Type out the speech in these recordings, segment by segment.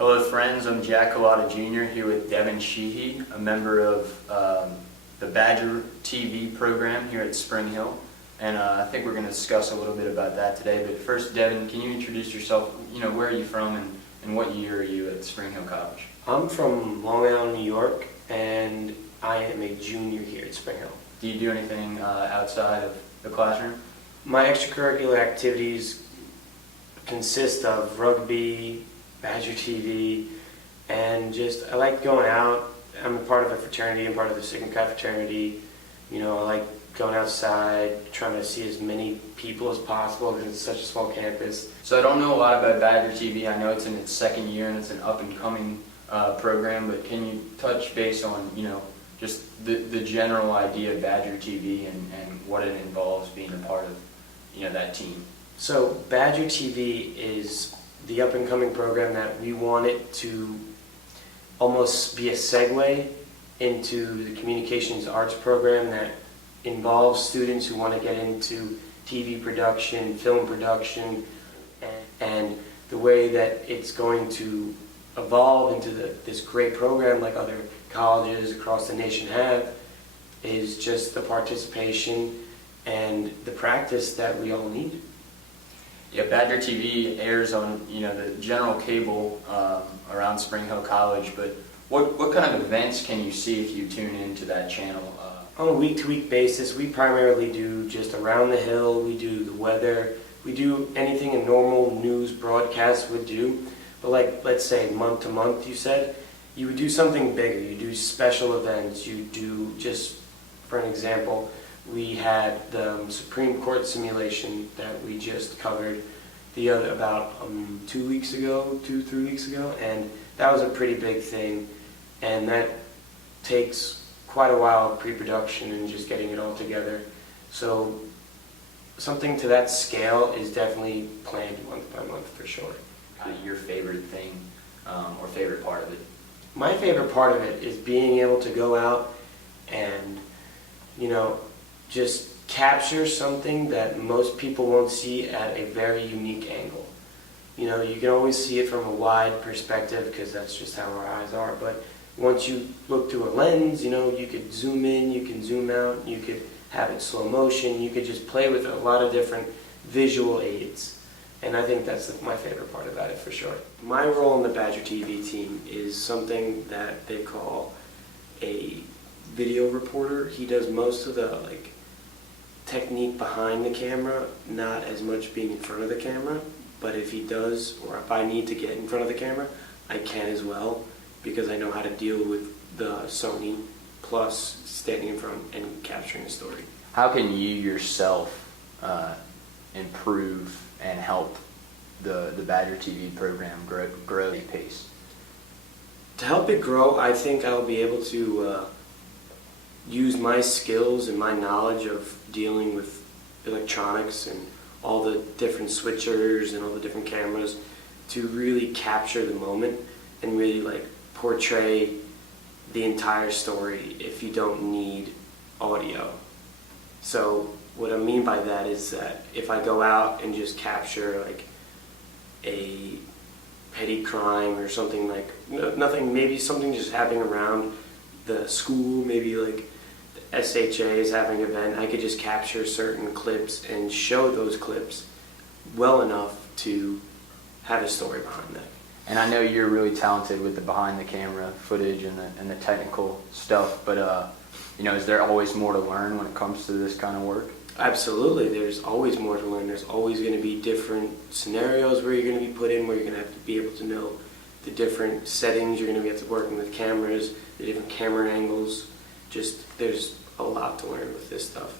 Hello friends, I'm Jack Collada Jr. here with Devin Sheehy, a member of the Badger TV program here at Spring Hill. And I think we're going to discuss a little bit about that today. But first, Devin, can you introduce yourself? Where are you from and what year are you at Spring Hill College? I'm from Long Island, New York, and I am a junior here at Spring Hill. Do you do anything outside of the classroom? My extracurricular activities consist of rugby, Badger TV, and I like going out. I'm a part of a fraternity. I'm part of the Sigma Chi fraternity. I like going outside, trying to see as many people as possible because it's such a small campus. So I don't know a lot about Badger TV. I know it's in its second year and it's an up-and-coming program, but can you touch base on, just the general idea of Badger TV and what it involves being a part of, that team? So Badger TV is the up-and-coming program that we want it to almost be a segue into the communications arts program that involves students who want to get into TV production, film production, and the way that it's going to evolve into this great program like other colleges across the nation have is just the participation and the practice that we all need. Yeah, Badger TV airs on the general cable around Spring Hill College, but what kind of events can you see if you tune into that channel? On a week-to-week basis, we primarily do just around the hill. We do the weather. We do anything a normal news broadcast would do. But let's say month to month, you would do something bigger. You do special events. You do, just for an example, we had the Supreme Court simulation that we just covered about 3 weeks ago, and that was a pretty big thing, and that takes quite a while of pre-production and just getting it all together. So something to that scale is definitely planned month by month for sure. Your favorite thing or favorite part of it? My favorite part of it is being able to go out and just capture something that most people won't see at a very unique angle. You can always see it from a wide perspective because that's just how our eyes are, but once you look through a lens, you could zoom in, you can zoom out, you could have it slow motion, you could just play with a lot of different visual aids. And I think that's my favorite part about it for sure. My role in the Badger TV team is something that they call a video reporter. He does most of the technique behind the camera, not as much being in front of the camera, but if he does, or if I need to get in front of the camera, I can as well, because I know how to deal with the Sony plus standing in front and capturing a story. How can you yourself improve and help the Badger TV program grow at pace? To help it grow, I think I'll be able to use my skills and my knowledge of dealing with electronics and all the different switchers and all the different cameras to really capture the moment and really portray the entire story if you don't need audio. So what I mean by that is that if I go out and just capture a petty crime or something nothing, maybe something just happening around the school, maybe the SHA is having an event, I could just capture certain clips and show those clips well enough to have a story behind that. And I know you're really talented with the behind the camera footage and the technical stuff, but is there always more to learn when it comes to this kind of work? Absolutely, there's always more to learn. There's always going to be different scenarios where you're going to be put in, where you're going to have to be able to know the different settings. You're going to be able to working with cameras, the different camera angles. There's a lot to learn with this stuff.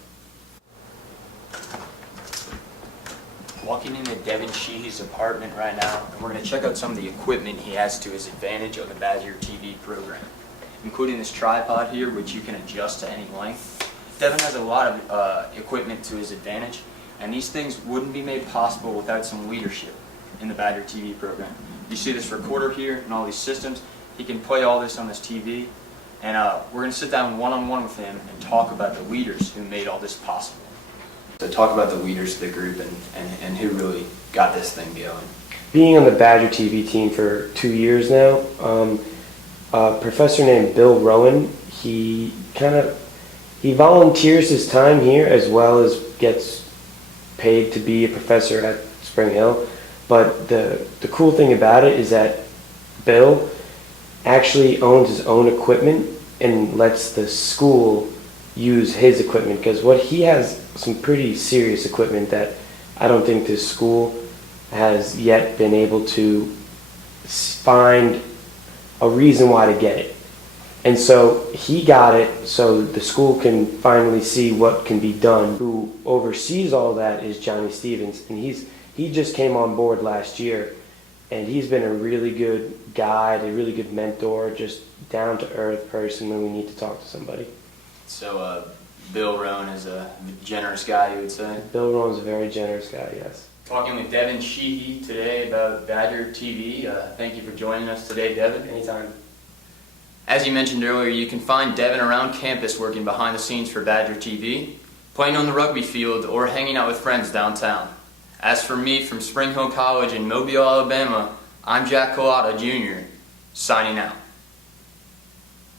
Walking into Devin Sheehy's apartment right now, and we're going to check out some of the equipment he has to his advantage of the Badger TV program, including this tripod here, which you can adjust to any length. Devin has a lot of equipment to his advantage, and these things wouldn't be made possible without some leadership in the Badger TV program. You see this recorder here and all these systems. He can play all this on this TV, and we're going to sit down one-on-one with him and talk about the leaders who made all this possible. So talk about the leaders of the group and who really got this thing going. being on the Badger TV team for 2 years now, a professor named Bill Rowan, he volunteers his time here as well as gets paid to be a professor at Spring Hill. But the cool thing about it is that Bill actually owns his own equipment and lets the school use his equipment, because what he has some pretty serious equipment that I don't think this school has yet been able to find a reason why to get it. And so he got it so the school can finally see what can be done. Who oversees all that is Johnny Stevens, and he just came on board last year, and he's been a really good guide, a really good mentor, just down to earth person when we need to talk to somebody. So Bill Rowan is a generous guy, you would say? Bill Rowan's a very generous guy, yes. Talking with Devin Sheehy today about Badger TV. Thank you for joining us today, Devin. Anytime. As you mentioned earlier, you can find Devin around campus working behind the scenes for Badger TV, playing on the rugby field, or hanging out with friends downtown. As for me from Spring Hill College in Mobile, Alabama, I'm Jack Collada Jr., signing out.